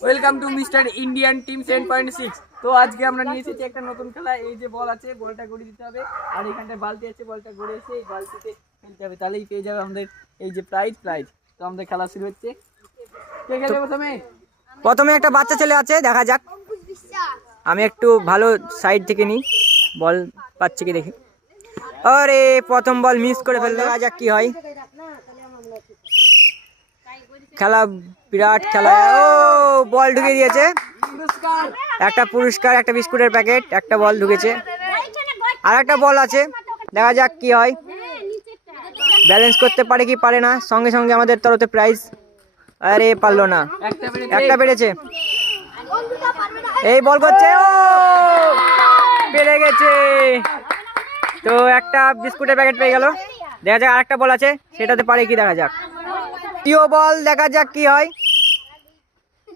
Welcome to mister Indian team 7.6। তো আজকে আমরা নিয়ে এসেছি একটা নতুন খেলা। এই যে বল আছে, বলটা গড়িয়ে দিতে হবে, আর এখানটায় বালতি আছে, বলটা গড়ে এসে এই বালতিতে ফেলতে হবে, তাহলেই পেয়ে যাবে আমাদের এই যে প্রাইজ। তো আমাদের খেলা শুরু হচ্ছে। কে খেলবে প্রথমে? প্রথমে একটা বাচ্চা ছেলে আছে, দেখা যাক। আমি একটু ভালো সাইড থেকে নিই, বল পাচ্ছি কি দেখি। আরে প্রথম বল মিস করে ফেললো, দেখা যাক কি হয়। খেলা বিরাট খেলা। ও বল ঢুকে দিয়েছে, একটা পুরস্কার, একটা বিস্কুটের প্যাকেট, একটা বল ঢুকেছে, আর একটা বল আছে, দেখা যাক কি হয়। ব্যালেন্স করতে পারে কি পারে না, সঙ্গে সঙ্গে আমাদের তরফে প্রাইজ। আরে পারলো না, একটা পেরেছে। এই বল করছে, ও পেরে গেছে। তো একটা বিস্কুটের প্যাকেট পেয়ে গেল। দেখা যাক আরেকটা বল আছে, সেটাতে পারে কি, দেখা যাক। প্রিয় বল, দেখা যাক কি হয়।